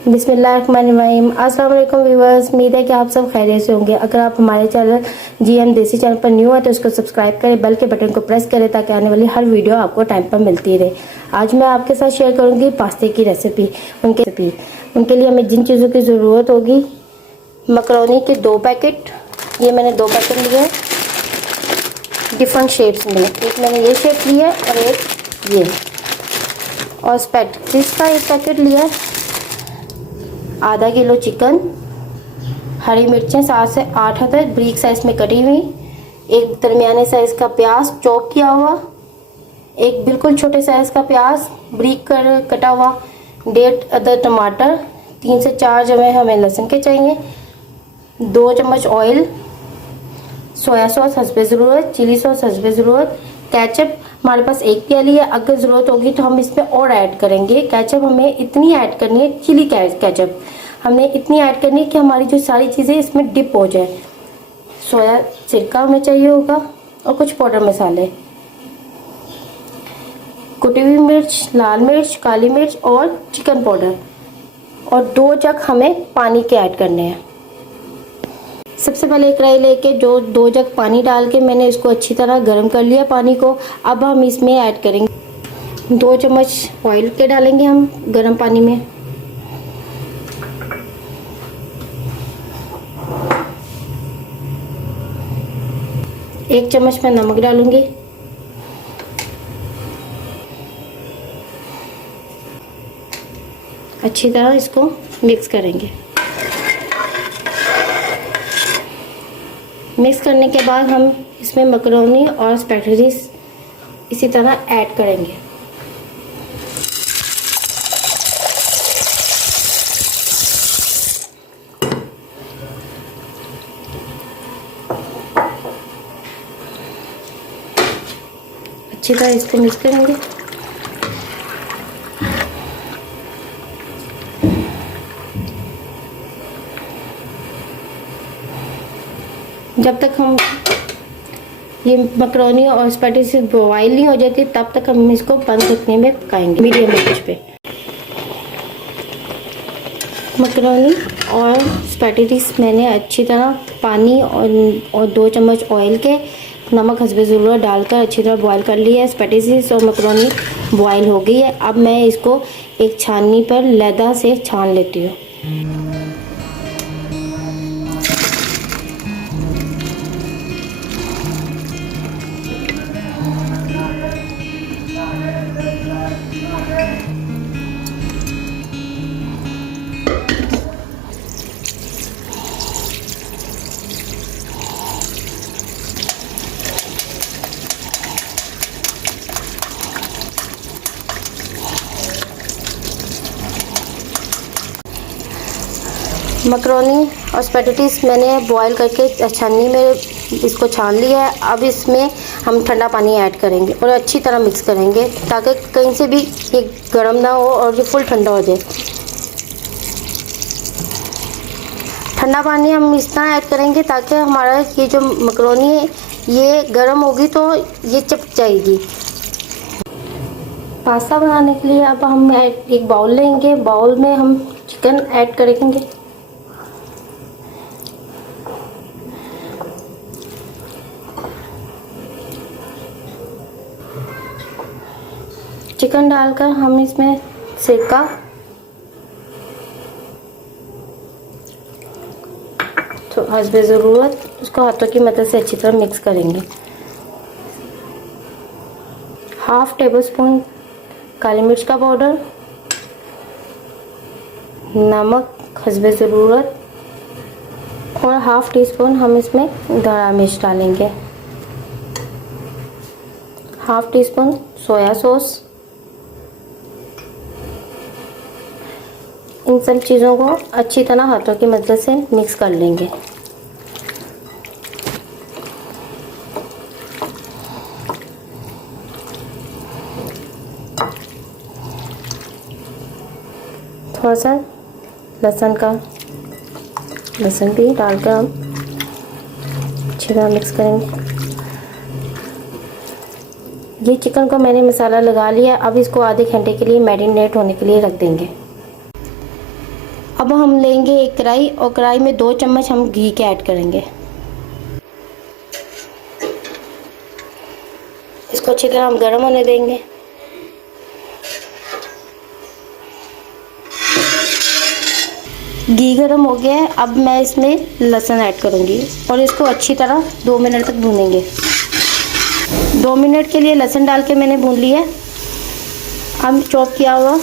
बिस्मिल्लाहिर्रहमानिर्रहीम। अस्सलाम वालेकुम व्यूअर्स, उम्मीद है कि आप सब खैरियत से होंगे। अगर आप हमारे चैनल जीएम देसी चैनल पर न्यू है तो उसको सब्सक्राइब करें, बेल के बटन को प्रेस करें ताकि आने वाली हर वीडियो आपको टाइम पर मिलती रहे। आज मैं आपके साथ शेयर करूंगी पास्ते की रेसिपी। उनके लिए हमें जिन चीज़ों की ज़रूरत होगी, मकरोनी के 2 पैकेट, ये मैंने 2 पैकेट लिए डिफरेंट शेप्स में। एक मैंने ये शेप लिया और एक ये, और स्पैगेटी का 1 पैकेट लिया, आधा किलो चिकन, हरी मिर्चें 7 से 8 अदद ब्रीक साइज में कटी हुई, एक दरमियाने साइज का प्याज चॉप किया हुआ, एक बिल्कुल छोटे साइज का प्याज ब्रीक कर कटा हुआ, 1.5 अदद टमाटर, 3 से 4 जमे हमें लहसुन के चाहिए, 2 चम्मच ऑयल, सोया सॉस हस्बे ज़रूरत, चिली सॉस हस्बे ज़रूरत, केचप हमारे पास 1 प्याली है। अगर ज़रूरत होगी तो हम इसमें और ऐड करेंगे। केचप हमें इतनी ऐड करनी है, चिली केचप हमने इतनी ऐड करनी है कि हमारी जो सारी चीज़ें इसमें डिप हो जाए। सोया सिरका हमें चाहिए होगा और कुछ पाउडर मसाले, कुटी हुई मिर्च, लाल मिर्च, काली मिर्च और चिकन पाउडर, और 2 जग हमें पानी के ऐड करने हैं। सबसे पहले एक कढ़ाई लेके जो 2 जग पानी डाल के मैंने इसको अच्छी तरह गर्म कर लिया पानी को। अब हम इसमें ऐड करेंगे 2 चम्मच ऑयल के डालेंगे हम गर्म पानी में, एक चम्मच मैं नमक डालूंगी, अच्छी तरह इसको मिक्स करेंगे। मिक्स करने के बाद हम इसमें मकरोनी और स्पैगेटी इसी तरह ऐड करेंगे। अच्छी तरह इसको मिक्स करेंगे। जब तक हम ये मकरोनी और स्पैगेटी बॉयल नहीं हो जाती तब तक हम इसको बंद रखने में पकाएंगे मीडियम आंच पे। मकरोनी और स्पैगेटी मैंने अच्छी तरह पानी और 2 चम्मच ऑयल के नमक हस्बे ज़रूरत डालकर अच्छी तरह बॉयल कर लिया है। स्पैगेटी और मकरोनी बॉयल हो गई है। अब मैं इसको एक छाननी पर लैदा से छान लेती हूँ। मकरोनी और स्पैगेटी मैंने बॉईल करके छन्नी में इसको छान लिया है। अब इसमें हम ठंडा पानी ऐड करेंगे और अच्छी तरह मिक्स करेंगे ताकि कहीं से भी ये गर्म ना हो और ये फुल ठंडा हो जाए। ठंडा पानी हम इस तरह ऐड करेंगे ताकि हमारा ये जो मकरोनी है ये गर्म होगी तो ये चिपक जाएगी। पास्ता बनाने के लिए अब हम एक बाउल लेंगे। बाउल में हम चिकन ऐड करेंगे। चिकन डालकर हम इसमें सिरका, तो हस्बे ज़रूरत उसको हाथों की मदद से अच्छी तरह मिक्स करेंगे। 1/2 टेबलस्पून काली मिर्च का पाउडर, नमक हस्बे ज़रूरत, और 1/2 टीस्पून हम इसमें धड़ा मिर्च डालेंगे, 1/2 टीस्पून सोया सॉस। इन सब चीज़ों को अच्छी तरह हाथों की मदद से मिक्स कर लेंगे। थोड़ा सा लहसुन भी डालकर हम अच्छी तरह मिक्स करेंगे। ये चिकन को मैंने मसाला लगा लिया। अब इसको आधे घंटे के लिए मैरिनेट होने के लिए रख देंगे। अब हम लेंगे एक कढ़ाई और कढ़ाई में 2 चम्मच हम घी के ऐड करेंगे। इसको अच्छी तरह हम गर्म होने देंगे। घी गर्म हो गया है। अब मैं इसमें लहसुन ऐड करूँगी और इसको अच्छी तरह 2 मिनट तक भूनेंगे। 2 मिनट के लिए लहसुन डाल के मैंने भून लिया है। हम चॉप किया हुआ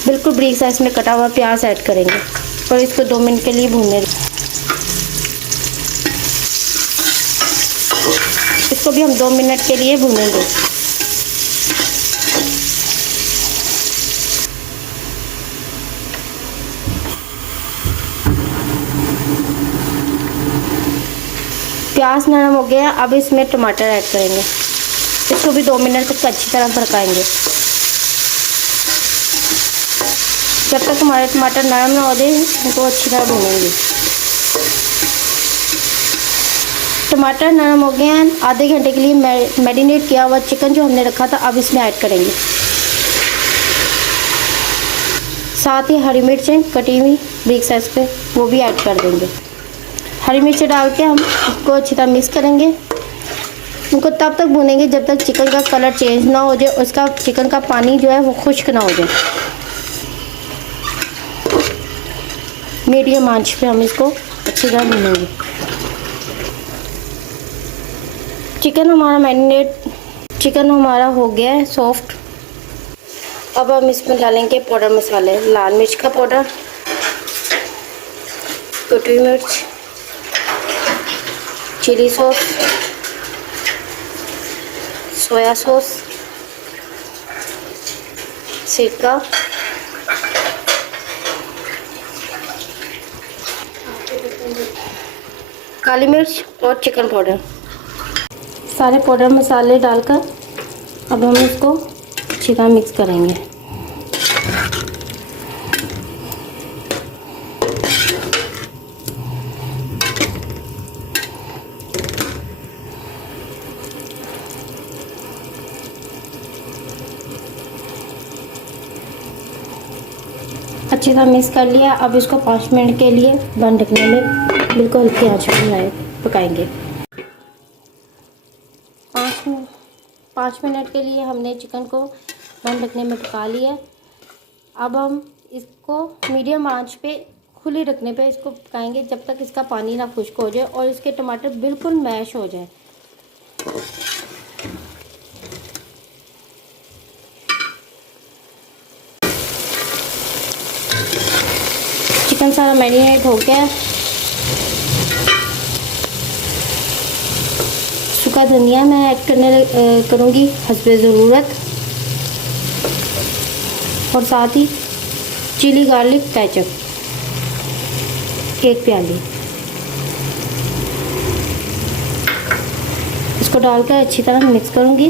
बिल्कुल बारीक साइज में कटा हुआ प्याज ऐड करेंगे और इसको 2 मिनट के लिए भूनने। इसको भी हम 2 मिनट के लिए भूनेंगे। प्याज नरम हो गया। अब इसमें टमाटर ऐड करेंगे। इसको भी 2 मिनट तक अच्छी तरह पकाएंगे। जब तक हमारे टमाटर नरम ना हो जाए इनको अच्छी तरह भूनेंगे। टमाटर नरम हो गए हैं। आधे घंटे के लिए मैरिनेट किया हुआ चिकन जो हमने रखा था अब इसमें ऐड करेंगे। साथ ही हरी मिर्चें कटी हुई बारीक साइज पे वो भी ऐड कर देंगे। हरी मिर्च डाल के हम इसको अच्छी तरह मिक्स करेंगे। उनको तब तक भूनेंगे जब तक चिकन का कलर चेंज ना हो जाए, उसका चिकन का पानी जो है वो खुश्क ना हो जाए। मीडियम आंच पे हम इसको अच्छी तरह भूनेंगे। चिकन हमारा हो गया है सॉफ्ट। अब हम इसमें डालेंगे पाउडर मसाले। लाल मिर्च का पाउडर, कुटी हुई मिर्च, चिली सॉस, सोया सॉस, सिरका, काली मिर्च और चिकन पाउडर। सारे पाउडर मसाले डालकर अब हम इसको अच्छी तरह मिक्स करेंगे। अच्छी तरह मिक्स कर लिया। अब इसको 5 मिनट के लिए बंद रखने में बिल्कुल हल्की आंच में पकाएंगे। 5 मिनट के लिए हमने चिकन को बंद रखने में पका लिया। अब हम इसको मीडियम आंच पे खुली रखने पे इसको पकाएंगे जब तक इसका पानी ना खुश्क हो जाए और इसके टमाटर बिल्कुल मैश हो जाए। चिकन सारा मैरिनेट हो गया। सूखा धनिया मैं ऐड करूँगी हस्बे ज़रूरत और साथ ही चिली गार्लिक केचप 1 प्याली। इसको डालकर अच्छी तरह मिक्स करूँगी।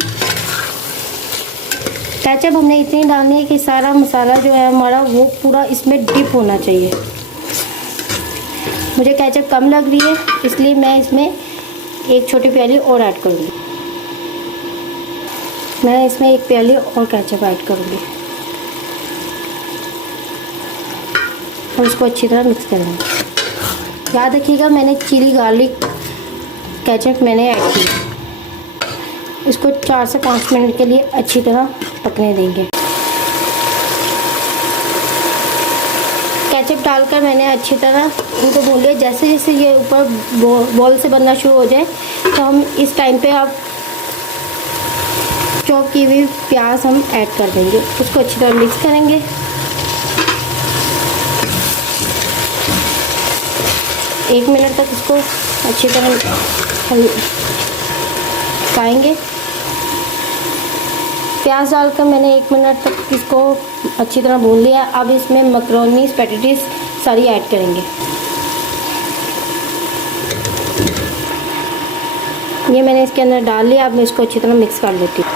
केचप हमने इतनी डालनी है कि सारा मसाला जो है हमारा वो पूरा इसमें डिप होना चाहिए। मुझे केचप कम लग रही है इसलिए मैं इसमें 1 छोटी प्याली और ऐड करूँगी। मैं इसमें 1 प्याली और केचप ऐड करूँगी और इसको अच्छी तरह मिक्स करेंगे। याद रखिएगा मैंने चिली गार्लिक केचप मैंने ऐड की। इसको 4 से 5 मिनट के लिए अच्छी तरह पकने देंगे। केचप डालकर मैंने अच्छी तरह इनको भून लिया। जैसे जैसे ये ऊपर बॉल से बनना शुरू हो जाए तो हम इस टाइम पे अब चॉप की हुई प्याज हम ऐड कर देंगे। उसको अच्छी तरह मिक्स करेंगे। एक मिनट तक इसको अच्छी तरह पकाएंगे। प्याज डालकर मैंने 1 मिनट तक इसको अच्छी तरह भून लिया। अब इसमें मैक्रोनी स्पैगेटी सारी ऐड करेंगे। ये मैंने इसके अंदर डाल लिया। अब मैं इसको अच्छी तरह मिक्स कर लेती हूँ।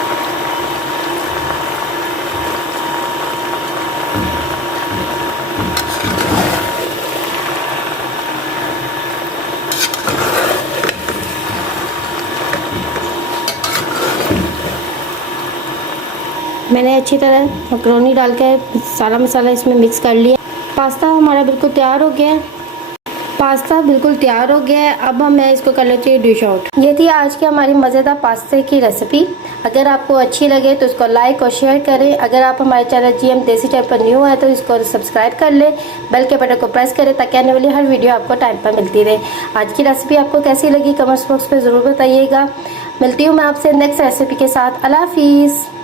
मैंने अच्छी तरह मैक्रोनी डाल के सारा मसाला इसमें मिक्स कर लिया। पास्ता हमारा बिल्कुल तैयार हो गया है। पास्ता बिल्कुल तैयार हो गया है। अब मैं इसको कर लेती हूँ डिश आउट। ये थी आज की हमारी मज़ेदार पास्ते की रेसिपी। अगर आपको अच्छी लगे तो इसको लाइक और शेयर करें। अगर आप हमारे चैनल GM देसी टाइप पर न्यू है तो इसको सब्सक्राइब कर लें, बेल के बटन को प्रेस करें ताकि आने वाली हर वीडियो आपको टाइम पर मिलती रहे। आज की रेसिपी आपको कैसी लगी कमेंट्स बॉक्स में ज़रूर बताइएगा। मिलती हूँ मैं आपसे नेक्स्ट रेसिपी के साथ। अल्लाह हाफिज़।